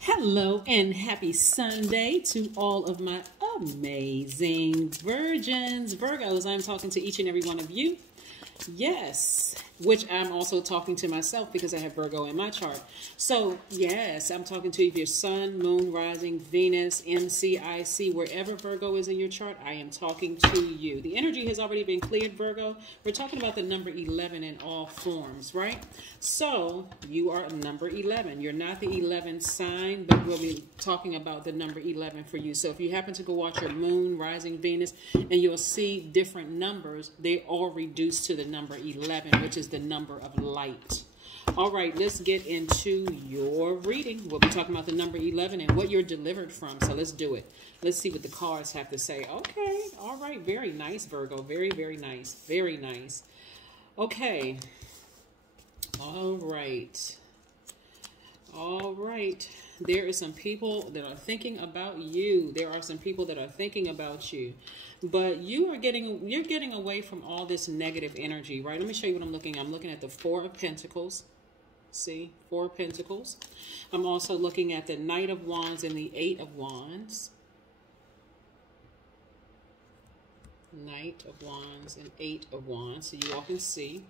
Hello and happy Sunday to all of my amazing virgins, Virgos. I'm talking to each and every one of you. Yes, which I'm also talking to myself because I have Virgo in my chart. So, yes, I'm talking to you if your sun, moon, rising, Venus, MCIC, wherever Virgo is in your chart, I am talking to you. The energy has already been cleared, Virgo. We're talking about the number 11 in all forms, right? So, you are number 11. You're not the 11 sign, but we'll be talking about the number 11 for you. So, if you happen to go watch your moon, rising, Venus, and you'll see different numbers, they all reduce to the number 11, which is the number of light. All right, let's get into your reading. We'll be talking about the number 11 and what you're delivered from. So let's do it. Let's see what the cards have to say. Okay, all right, very nice, Virgo. Very, very nice. Very nice. Okay. All right. All right. There are some people that are thinking about you. There are some people that are thinking about you. But you're getting away from all this negative energy, right? Let me show you what I'm looking at. I'm looking at the Four of Pentacles. See? Four of Pentacles. I'm also looking at the Knight of Wands and the Eight of Wands. Knight of Wands and Eight of Wands, so you all can see.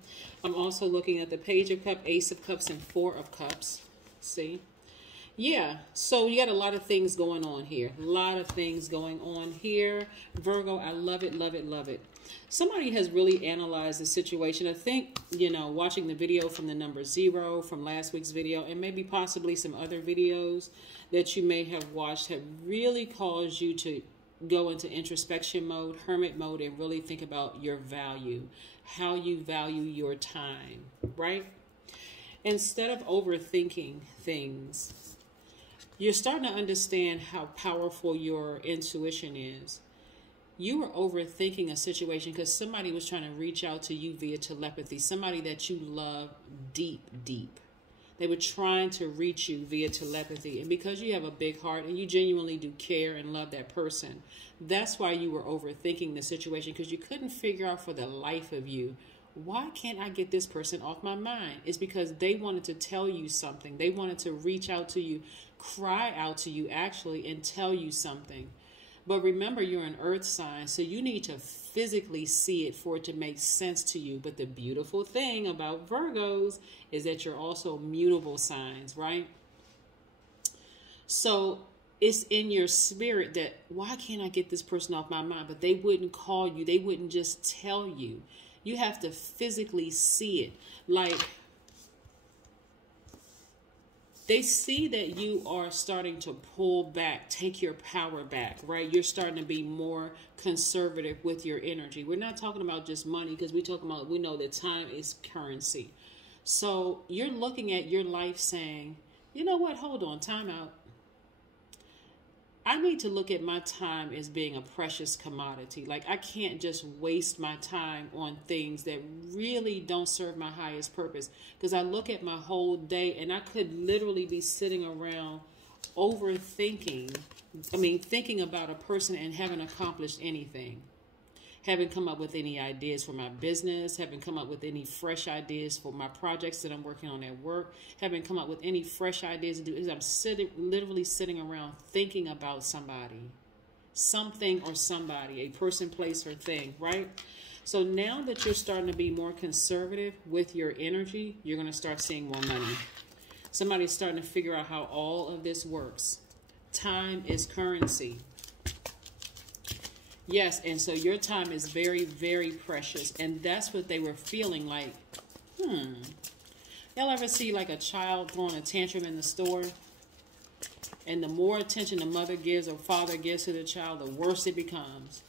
I'm also looking at the Page of Cups, Ace of Cups, and Four of Cups. See? Yeah, so you got a lot of things going on here. A lot of things going on here. Virgo, I love it, love it, love it. Somebody has really analyzed the situation. I think, you know, watching the video from the number 0 from last week's video and maybe possibly some other videos that you may have watched have really caused you to go into introspection mode, hermit mode, and really think about your value, how you value your time, right? Instead of overthinking things, you're starting to understand how powerful your intuition is. You were overthinking a situation because somebody was trying to reach out to you via telepathy, somebody that you love deep, deep. They were trying to reach you via telepathy. And because you have a big heart and you genuinely do care and love that person, that's why you were overthinking the situation, because you couldn't figure out for the life of you, why can't I get this person off my mind? It's because they wanted to tell you something. They wanted to reach out to you, cry out to you actually, and tell you something. But remember, you're an earth sign, so you need to physically see it for it to make sense to you. But the beautiful thing about Virgos is that you're also mutable signs, right? So it's in your spirit that, why can't I get this person off my mind? But they wouldn't call you. They wouldn't just tell you. You have to physically see it. Like, they see that you are starting to pull back, take your power back, right? You're starting to be more conservative with your energy. We're not talking about just money, because we know that time is currency. So you're looking at your life saying, you know what, hold on, time out. I need to look at my time as being a precious commodity. Like, I can't just waste my time on things that really don't serve my highest purpose. Because I look at my whole day and I could literally be sitting around overthinking. Thinking about a person and haven't accomplished anything. Haven't come up with any ideas for my business. Haven't come up with any fresh ideas for my projects that I'm working on at work. Haven't come up with any fresh ideas to do. I'm literally sitting around thinking about somebody, something or somebody, a person, place, or thing, right? So now that you're starting to be more conservative with your energy, you're going to start seeing more money. Somebody's starting to figure out how all of this works. Time is currency. Yes, and so your time is very, very precious. And that's what they were feeling like, Y'all ever see like a child throwing a tantrum in the store? And the more attention the mother gives or father gives to the child, the worse it becomes.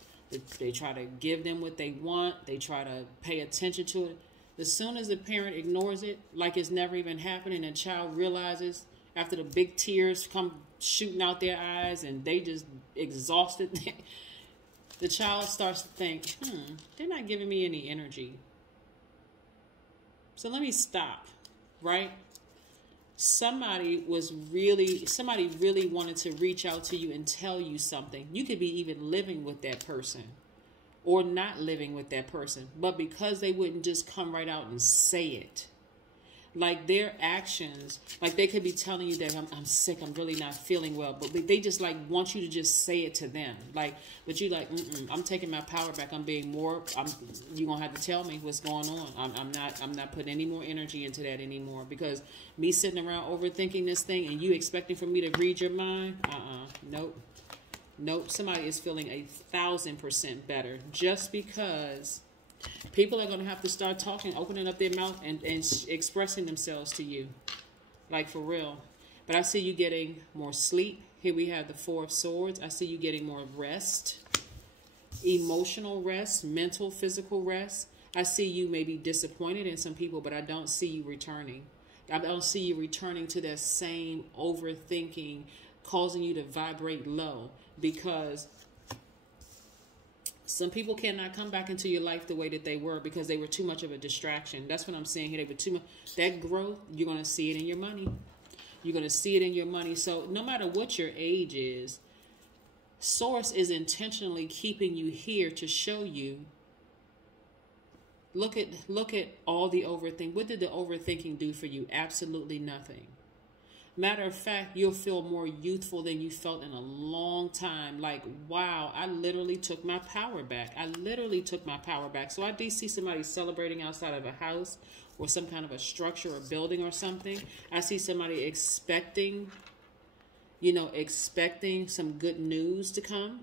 They try to give them what they want. They try to pay attention to it. As soon as the parent ignores it, like it's never even happened, and the child realizes after the big tears come shooting out their eyes and they just exhausted, the child starts to think, they're not giving me any energy. So let me stop, right? Somebody really wanted to reach out to you and tell you something. You could be even living with that person or not living with that person. But because they wouldn't just come right out and say it, Like their actions, like they could be telling you that I'm sick, I'm really not feeling well, but they just like want you to just say it to them. Like, but you like, I'm taking my power back. I'm being more. You gonna have to tell me what's going on. I'm not putting any more energy into that anymore, because me sitting around overthinking this thing and you expecting for me to read your mind, nope. Somebody is feeling 1,000% better just because. People are going to have to start talking, opening up their mouth and expressing themselves to you. Like, for real. But I see you getting more sleep. Here we have the Four of Swords. I see you getting more rest. Emotional rest, mental, physical rest. I see you maybe disappointed in some people, but I don't see you returning. I don't see you returning to that same overthinking, causing you to vibrate low, because some people cannot come back into your life the way that they were because they were too much of a distraction. That's what I'm saying here. They were too much. That growth, you're going to see it in your money. You're going to see it in your money. So no matter what your age is, Source is intentionally keeping you here to show you. Look at all the overthinking. What did the overthinking do for you? Absolutely nothing. Matter of fact, you'll feel more youthful than you felt in a long time. Like, wow, I literally took my power back. So I do see somebody celebrating outside of a house or some kind of a structure or building or something. I see somebody expecting some good news to come.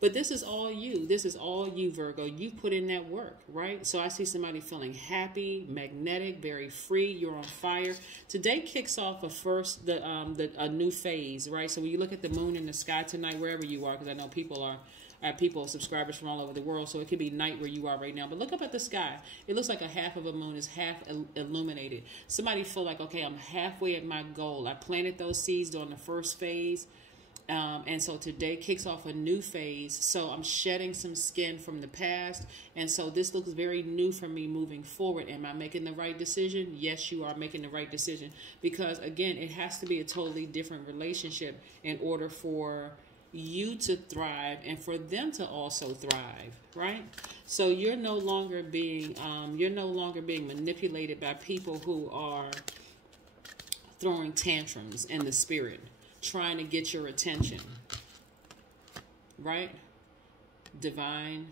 But this is all you. This is all you, Virgo. You put in that work, right? So I see somebody feeling happy, magnetic, very free. You're on fire. Today kicks off a new phase, right? So when you look at the moon in the sky tonight, wherever you are, because I know people subscribers from all over the world, so it could be night where you are right now. But look up at the sky. It looks like a half of a moon is half illuminated. Somebody feel like, okay, I'm halfway at my goal. I planted those seeds during the first phase. And so today kicks off a new phase. So I'm shedding some skin from the past. And so this looks very new for me moving forward. Am I making the right decision? Yes, you are making the right decision. Because, again, it has to be a totally different relationship in order for you to thrive and for them to also thrive, right? So you're no longer being manipulated by people who are throwing tantrums in the spirit, trying to get your attention, right? Divine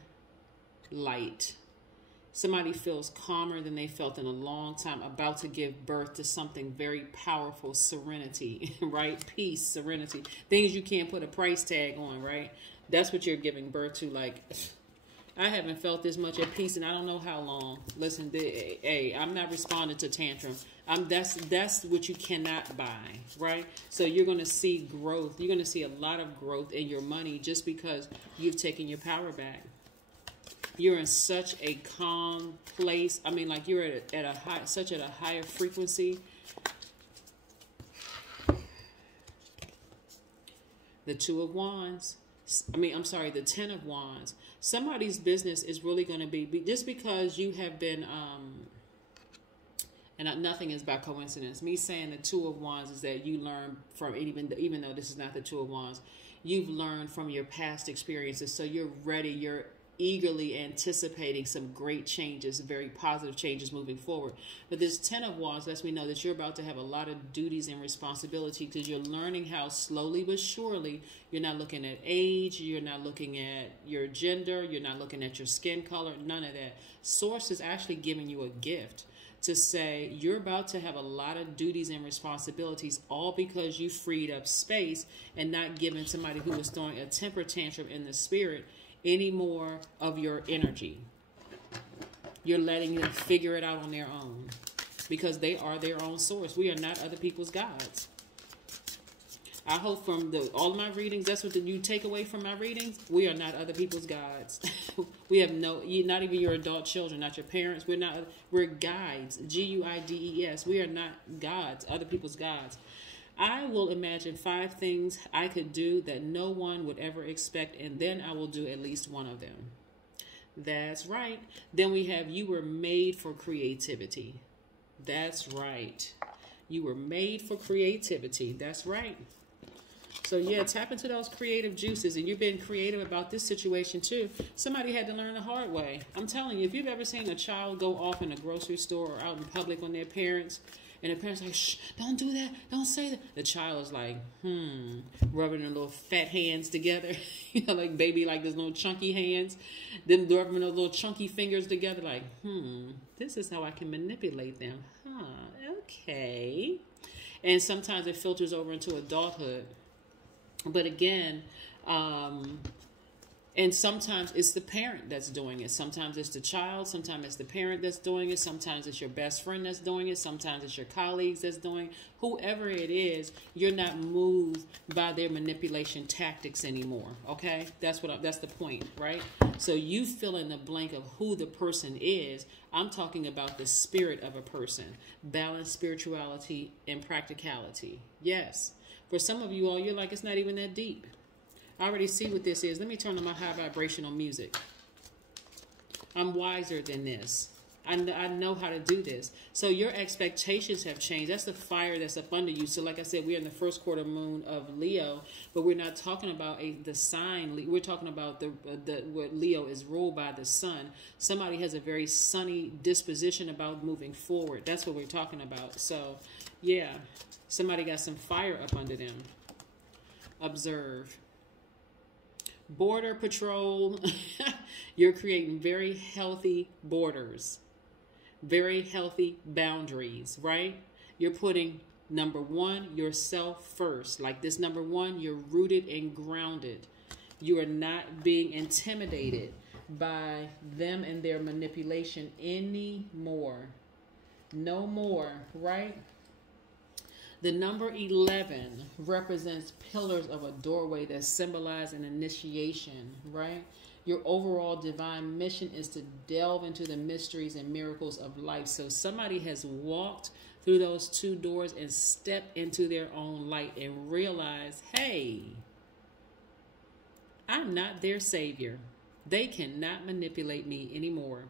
light. Somebody feels calmer than they felt in a long time, about to give birth to something very powerful, serenity, right? Peace, serenity, things you can't put a price tag on, right? That's what you're giving birth to. Like, I haven't felt this much at peace and I don't know how long. Listen, hey, I'm not responding to tantrum. That's what you cannot buy, right? So you're going to see growth. You're going to see a lot of growth in your money just because you've taken your power back. You're in such a calm place. I mean, like you're at a higher frequency. The Two of Wands. The Ten of Wands. Somebody's business is really going to be just because you have been, and nothing is by coincidence. Me saying the Two of Wands is that you learn from, even though this is not the Two of Wands, you've learned from your past experiences. So you're ready. You're eagerly anticipating some great changes, very positive changes moving forward. But this Ten of Wands lets me know that you're about to have a lot of duties and responsibility because you're learning how slowly but surely, you're not looking at age, you're not looking at your gender, you're not looking at your skin color, none of that. Source is actually giving you a gift to say you're about to have a lot of duties and responsibilities, all because you freed up space and not giving somebody who was throwing a temper tantrum in the spirit any more of your energy. You're letting them figure it out on their own because they are their own source. We are not other people's gods. I hope from all of my readings, that's what you take away from my readings. We are not other people's gods. We have not even your adult children, not your parents. We're guides, Guides. We are not gods, other people's gods. I will imagine 5 things I could do that no one would ever expect, and then I will do at least one of them. That's right. Then we have you were made for creativity. That's right. You were made for creativity. That's right. So yeah, tap into those creative juices, and you've been creative about this situation too. Somebody had to learn the hard way. I'm telling you, if you've ever seen a child go off in a grocery store or out in public on their parents, and the parents are like, shh, don't do that, don't say that. The child is like, rubbing their little fat hands together, you know, like baby, like those little chunky hands, then rubbing those little chunky fingers together, like, this is how I can manipulate them. Okay. And sometimes it filters over into adulthood. But again, and sometimes it's the parent that's doing it. Sometimes it's the child. Sometimes it's the parent that's doing it. Sometimes it's your best friend that's doing it. Sometimes it's your colleagues that's doing it. Whoever it is, you're not moved by their manipulation tactics anymore. Okay, that's the point, right? So you fill in the blank of who the person is. I'm talking about the spirit of a person, balance, spirituality, and practicality. Yes. For some of you all, you're like, it's not even that deep. I already see what this is. Let me turn on my high vibrational music. I'm wiser than this. I know how to do this. So your expectations have changed. That's the fire that's up under you. So like I said, we're in the first quarter moon of Leo, but we're not talking about the sign. We're talking about what Leo is ruled by, the sun. Somebody has a very sunny disposition about moving forward. That's what we're talking about. So yeah, somebody got some fire up under them. Observe. Border patrol. You're creating very healthy borders, very healthy boundaries, right? You're putting number one, yourself first. Like this number one, you're rooted and grounded. You are not being intimidated by them and their manipulation anymore. No more, right? The number 11 represents pillars of a doorway that symbolize an initiation, right? Your overall divine mission is to delve into the mysteries and miracles of life. So somebody has walked through those two doors and stepped into their own light and realized, hey, I'm not their savior. They cannot manipulate me anymore.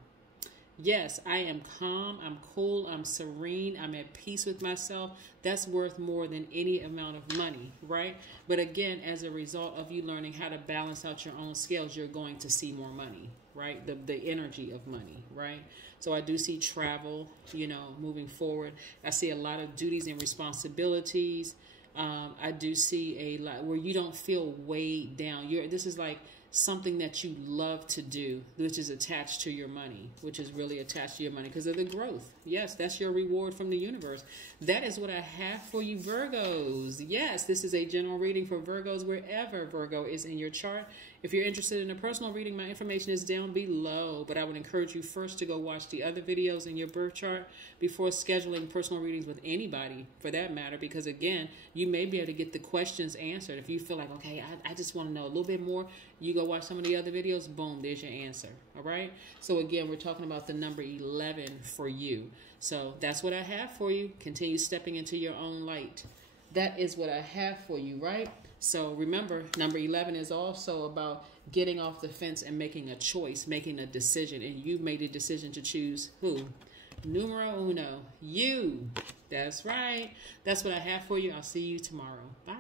Yes, I am calm, I'm cool, I'm serene, I'm at peace with myself. That's worth more than any amount of money, right? But again, as a result of you learning how to balance out your own scales, you're going to see more money, right? The energy of money, right? So I do see travel, you know, moving forward. I see a lot of duties and responsibilities. I do see a lot where you don't feel weighed down. This is like something that you love to do, which is attached to your money, which is really attached to your money because of the growth. Yes, that's your reward from the universe. That is what I have for you, Virgos. Yes, this is a general reading for Virgos wherever Virgo is in your chart. If you're interested in a personal reading, my information is down below, but I would encourage you first to go watch the other videos in your birth chart before scheduling personal readings with anybody for that matter, because again, you may be able to get the questions answered. If you feel like, okay, I just want to know a little bit more, you go watch some of the other videos, boom, there's your answer. All right. So again, we're talking about the number 11 for you. So that's what I have for you. Continue stepping into your own light. That is what I have for you, right? So remember, number 11 is also about getting off the fence and making a choice, making a decision. And you've made a decision to choose who? Numero uno, you. That's right. That's what I have for you. I'll see you tomorrow. Bye.